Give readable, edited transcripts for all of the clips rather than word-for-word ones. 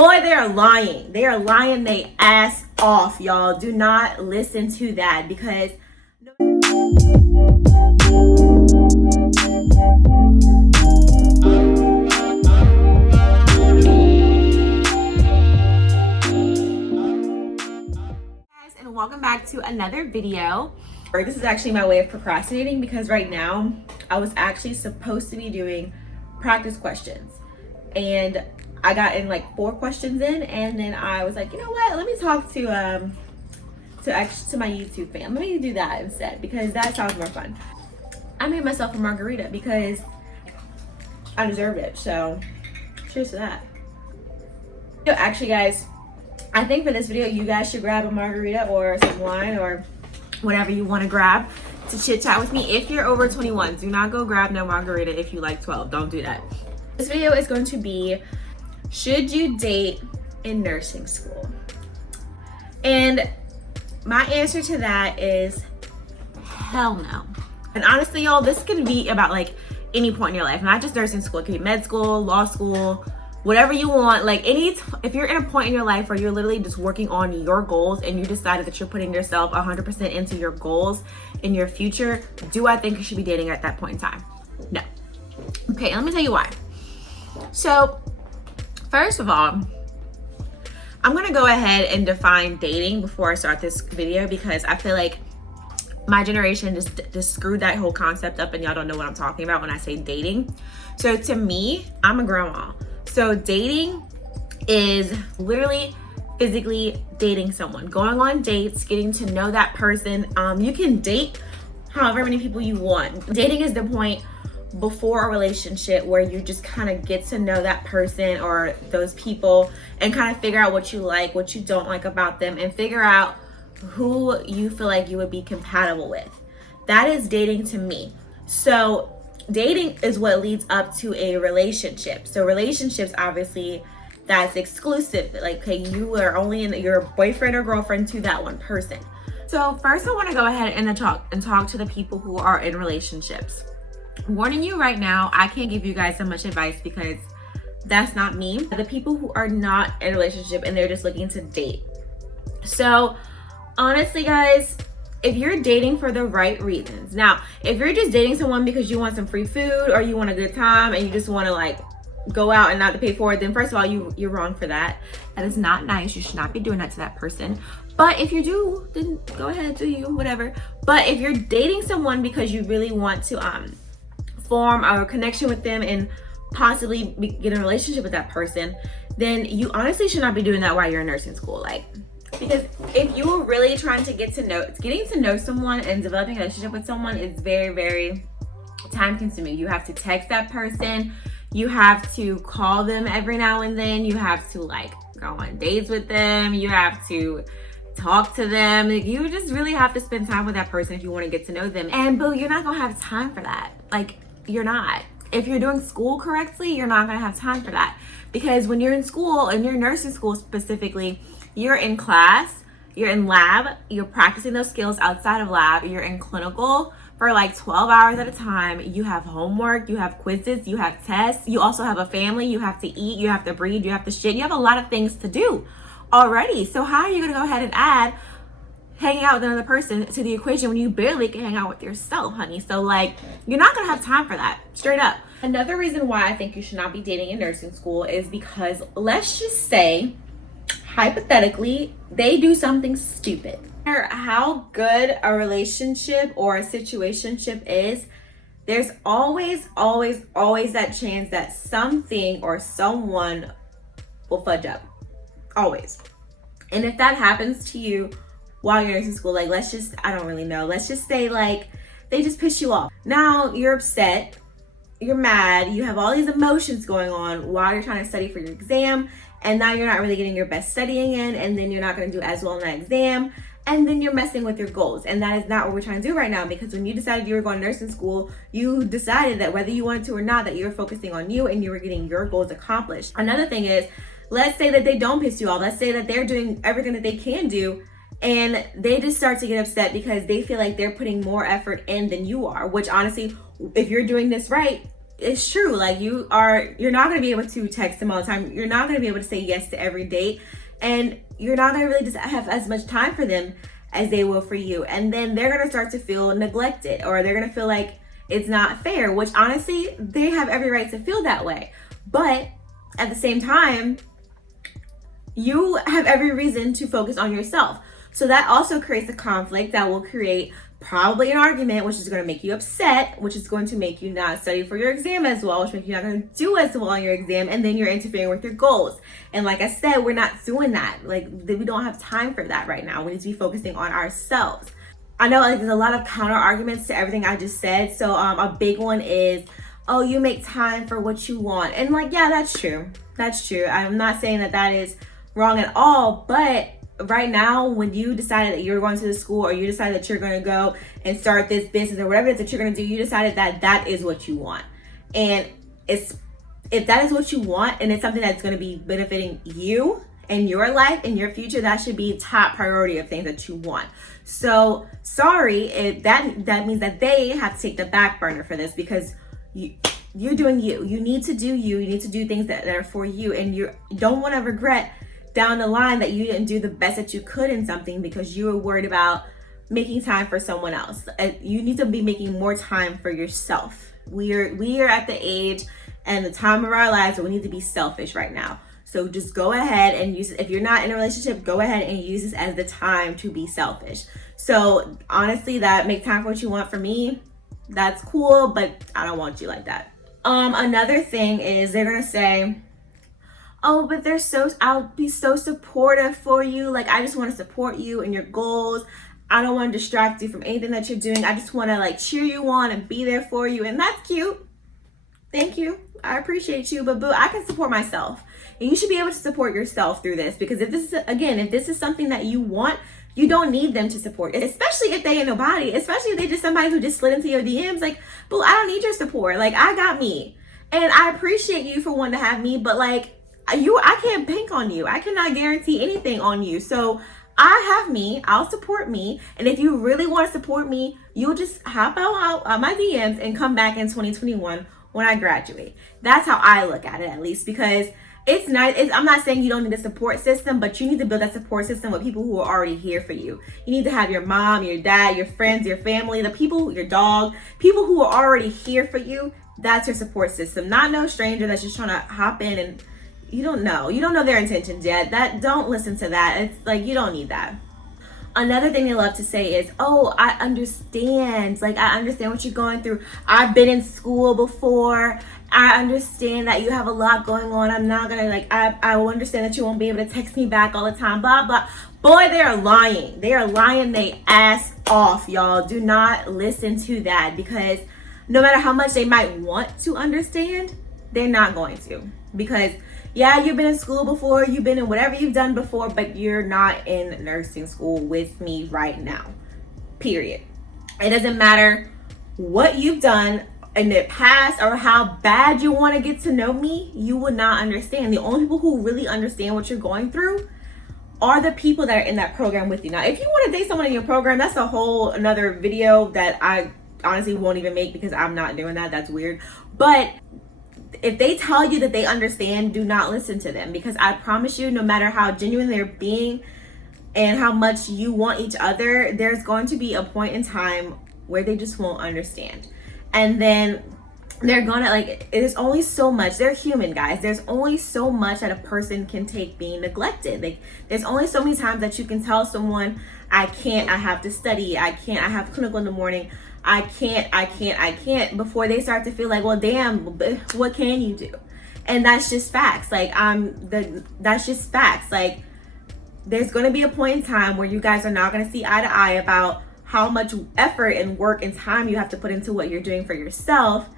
Boy, they are lying. They are lying they ass off, y'all. Do not listen to that because and welcome back to another video. This is actually my way of procrastinating because right now I was actually supposed to be doing practice questions and I got in like 4 questions in, and then I was like, you know what, let me talk to my YouTube fam. Let me do that instead because that sounds more fun. I made myself a margarita because I deserved it, so cheers to that. Actually guys, I think for this video you guys should grab a margarita or some wine or whatever you want to grab to chit chat with me. If you're over 21, do not go grab no margarita if you like 12. Don't do that. This video is going to be, should you date in nursing school? And my answer to that is hell no. And honestly, y'all, this could be about like any point in your life, not just nursing school. It could be med school, law school, whatever you want. Like if you're in a point in your life where you're literally just working on your goals and you decided that you're putting yourself 100% into your goals in your future, do I think you should be dating at that point in time? No. Okay, let me tell you why. So first of all, I'm gonna go ahead and define dating before I start this video because I feel like my generation just screwed that whole concept up and y'all don't know what I'm talking about when I say dating. So to me, I'm a grandma. So dating is literally physically dating someone, going on dates, getting to know that person. You can date however many people you want. Dating is the point before a relationship where you just kind of get to know that person or those people and kind of figure out what you like, what you don't like about them, and figure out who you feel like you would be compatible with. That is dating to me. So dating is what leads up to a relationship. So relationships, obviously, that's exclusive. Like, okay, you are only in your boyfriend or girlfriend to that one person. So first I want to go ahead and talk to the people who are in relationships. Warning you right now, I can't give you guys so much advice because that's not me. The people who are not in a relationship and they're just looking to date. So honestly guys, if you're dating for the right reasons, now if you're just dating someone because you want some free food or you want a good time and you just want to like go out and not to pay for it, then first of all, you're wrong for that. That is not nice. You should not be doing that to that person. But if you do, then go ahead, do you, whatever. But if you're dating someone because you really want to form a connection with them and possibly get in a relationship with that person, then you honestly should not be doing that while you're in nursing school. Like, because if you were really trying to getting to know someone and developing a relationship with someone is very, very time consuming. You have to text that person, you have to call them every now and then, you have to like go on dates with them, you have to talk to them. Like, you just really have to spend time with that person if you want to get to know them. And boo, you're not gonna have time for that. Like, you're not. If you're doing school correctly, you're not gonna have time for that. Because when you're in school, and you're in nursing school specifically, you're in class, you're in lab, you're practicing those skills outside of lab, you're in clinical for like 12 hours at a time. You have homework, you have quizzes, you have tests, you also have a family, you have to eat, you have to breathe, you have to shit. You have a lot of things to do already. So how are you gonna go ahead and add hanging out with another person to the equation when you barely can hang out with yourself, honey? So like, you're not gonna have time for that, straight up. Another reason why I think you should not be dating in nursing school is because, let's just say, hypothetically, they do something stupid. No matter how good a relationship or a situationship is, there's always that chance that something or someone will fudge up. Always. And if that happens to you while you're in nursing school, like, let's just say like they just piss you off. Now you're upset, you're mad, you have all these emotions going on while you're trying to study for your exam, and now you're not really getting your best studying in, and then you're not going to do as well in that exam, and then you're messing with your goals. And that is not what we're trying to do right now, because when you decided you were going to nursing school, you decided that whether you wanted to or not, that you were focusing on you and you were getting your goals accomplished. Another thing is, let's say that they don't piss you off. Let's say that they're doing everything that they can do and they just start to get upset because they feel like they're putting more effort in than you are, which honestly, if you're doing this right, it's true. Like you're not going to be able to text them all the time. You're not going to be able to say yes to every date, and you're not going to really just have as much time for them as they will for you. And then they're going to start to feel neglected, or they're going to feel like it's not fair, which honestly, they have every right to feel that way. But at the same time, you have every reason to focus on yourself. So that also creates a conflict that will create probably an argument, which is going to make you upset, which is going to make you not study for your exam as well, which makes you not going to do as well on your exam, and then you're interfering with your goals. And like I said, we're not doing that. Like, we don't have time for that right now. We need to be focusing on ourselves. I know, like, there's a lot of counter arguments to everything I just said. So a big one is, oh, you make time for what you want. And like, yeah, that's true. That's true. I'm not saying that that is wrong at all, but right now, when you decided that you're going to the school, or you decided that you're going to go and start this business, or whatever it is that you're going to do, you decided that that is what you want. And if that is what you want, and it's something that's going to be benefiting you and your life and your future, that should be top priority of things that you want. So sorry, if that means that they have to take the back burner for this, because you're doing you. You need to do you. You need to do things that are for you, and you don't want to regret down the line that you didn't do the best that you could in something because you were worried about making time for someone else. You need to be making more time for yourself. We are at the age and the time of our lives where we need to be selfish right now. So just go ahead and use it. If you're not in a relationship, go ahead and use this as the time to be selfish. So honestly, that make time for what you want, for me, that's cool, but I don't want you like that. Another thing is they're gonna say, oh, but I'll be so supportive for you. Like, I just want to support you and your goals. I don't want to distract you from anything that you're doing. I just want to like cheer you on and be there for you. And that's cute. Thank you. I appreciate you. But boo, I can support myself. And you should be able to support yourself through this, because if this is something that you want, you don't need them to support it, especially if they ain't nobody, especially if they're just somebody who just slid into your DMs. Like, boo, I don't need your support. Like, I got me. And I appreciate you for wanting to have me, but like, I can't bank on you. I cannot guarantee anything on you. So I have me. I'll support me. And if you really want to support me, you'll just hop out my DMs and come back in 2021 when I graduate. That's how I look at it, at least, because it's nice. I'm not saying you don't need a support system, but you need to build that support system with people who are already here for you. You need to have your mom, your dad, your friends, your family, the people, your dog, people who are already here for you. That's your support system. Not no stranger that's just trying to hop in and you don't know their intentions yet. Don't listen to that. It's like, you don't need that. Another thing they love to say is, oh, I understand. Like, I understand what you're going through. I've been in school before. I understand that you have a lot going on. I'm not gonna I will understand that you won't be able to text me back all the time, blah, blah. Boy, they are lying. They are lying they ass off, y'all. Do not listen to that, because no matter how much they might want to understand, they're not going to. Because yeah, you've been in school before, you've been in whatever you've done before, but you're not in nursing school with me right now, period. It doesn't matter what you've done in the past or how bad you want to get to know me, you would not understand. The only people who really understand what you're going through are the people that are in that program with you. Now, if you want to date someone in your program, that's a whole another video that I honestly won't even make, because I'm not doing that. That's weird. But if they tell you that they understand, do not listen to them, because I promise you, no matter how genuine they're being and how much you want each other, there's going to be a point in time where they just won't understand. And then they're gonna, like, there's only so much. They're human, guys. There's only so much that a person can take being neglected. Like, there's only so many times that you can tell someone, I can't, I have to study, I can't, I have clinical in the morning, I can't, before they start to feel like, well, damn, what can you do? And that's just facts. Like, that's just facts. Like, there's going to be a point in time where you guys are not going to see eye to eye about how much effort and work and time you have to put into what you're doing for yourself.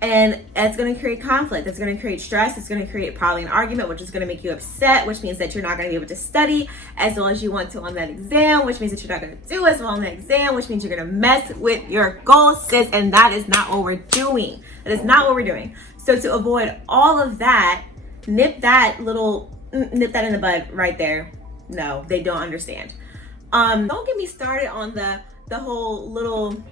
And it's going to create conflict. It's going to create stress. It's going to create probably an argument, which is going to make you upset, which means that you're not going to be able to study as well as you want to on that exam, which means that you're not going to do as well on the exam, which means you're going to mess with your goals, sis. And that is not what we're doing. That is not what we're doing. So to avoid all of that, nip that in the bud right there. No, they don't understand. Don't get me started on the whole little,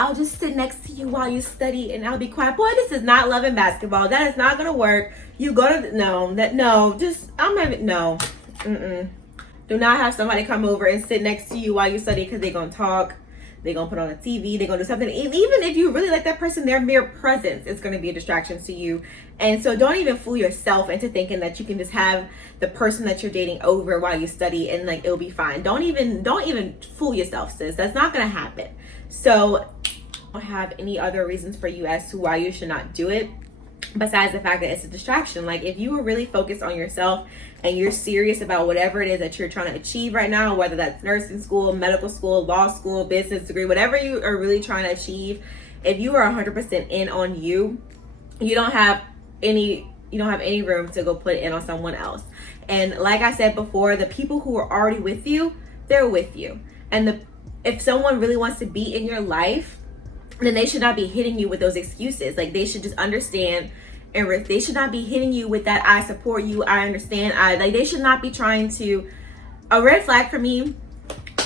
I'll just sit next to you while you study and I'll be quiet. Boy, this is not love and basketball. That is not gonna work. You go to no. Do not have somebody come over and sit next to you while you study, because they're gonna talk. They're gonna put on a TV. They're gonna do something. Even if you really like that person, their mere presence is gonna be a distraction to you. And so don't even fool yourself into thinking that you can just have the person that you're dating over while you study and like it'll be fine. Don't even fool yourself, sis. That's not gonna happen. So I don't have any other reasons for you as to why you should not do it, besides the fact that it's a distraction. Like, if you were really focused on yourself and you're serious about whatever it is that you're trying to achieve right now, whether that's nursing school, medical school, law school, business degree, whatever you are really trying to achieve, if you are 100% in on you, you don't have any room to go put it in on someone else. And like I said before, the people who are already with you, they're with you. And if someone really wants to be in your life, then they should not be hitting you with those excuses. Like, they should just understand, and they should not be hitting you with that I support you, I understand, they should not be trying to. A red flag for me,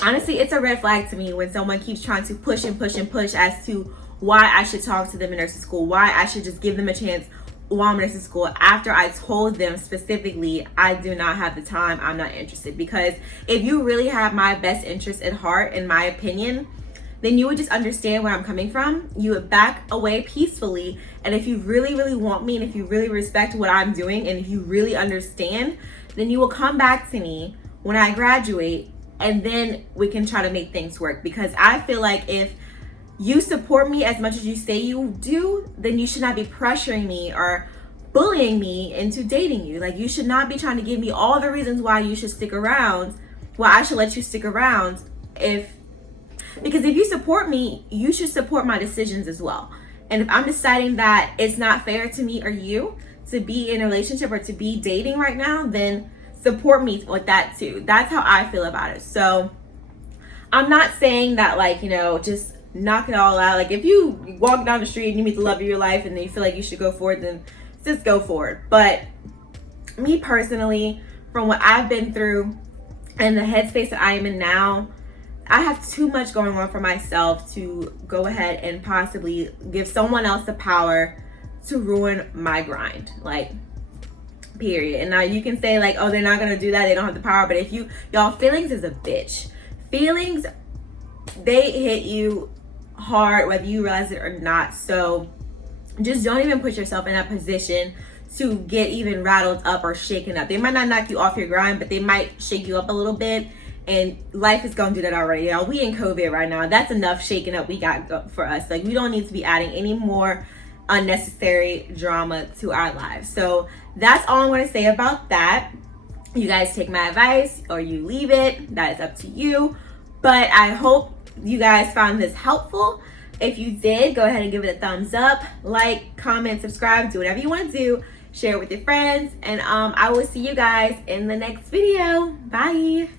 honestly, it's a red flag to me when someone keeps trying to push and push and push as to why I should talk to them in nursing school, why I should just give them a chance while I'm in nursing school, after I told them specifically I do not have the time, I'm not interested. Because if you really have my best interest at heart, in my opinion, then you would just understand where I'm coming from. You would back away peacefully. And if you really, really want me, and if you really respect what I'm doing, and if you really understand, then you will come back to me when I graduate, and then we can try to make things work. Because I feel like if you support me as much as you say you do, then you should not be pressuring me or bullying me into dating you. Like, you should not be trying to give me all the reasons why you should stick around, why I should let you stick around. Because if you support me, you should support my decisions as well. And if I'm deciding that it's not fair to me or you to be in a relationship or to be dating right now, then support me with that too. That's how I feel about it. So I'm not saying that, like, just knock it all out. Like, if you walk down the street and you meet the love of your life and you feel like you should go for it, then just go for it. But me personally, from what I've been through and the headspace that I am in now, I have too much going on for myself to go ahead and possibly give someone else the power to ruin my grind. Like, period. And now you can say, like, oh, they're not gonna do that, they don't have the power. But if y'all, feelings is a bitch. Feelings, they hit you hard whether you realize it or not. So just don't even put yourself in that position to get even rattled up or shaken up. They might not knock you off your grind, but they might shake you up a little bit. And life is gonna do that already. We in COVID right now. That's enough shaking up we got for us. Like, we don't need to be adding any more unnecessary drama to our lives. So that's all I'm gonna say about that. You guys take my advice or you leave it. That is up to you. But I hope you guys found this helpful. If you did, go ahead and give it a thumbs up, like, comment, subscribe, do whatever you want to do. Share it with your friends. And I will see you guys in the next video. Bye.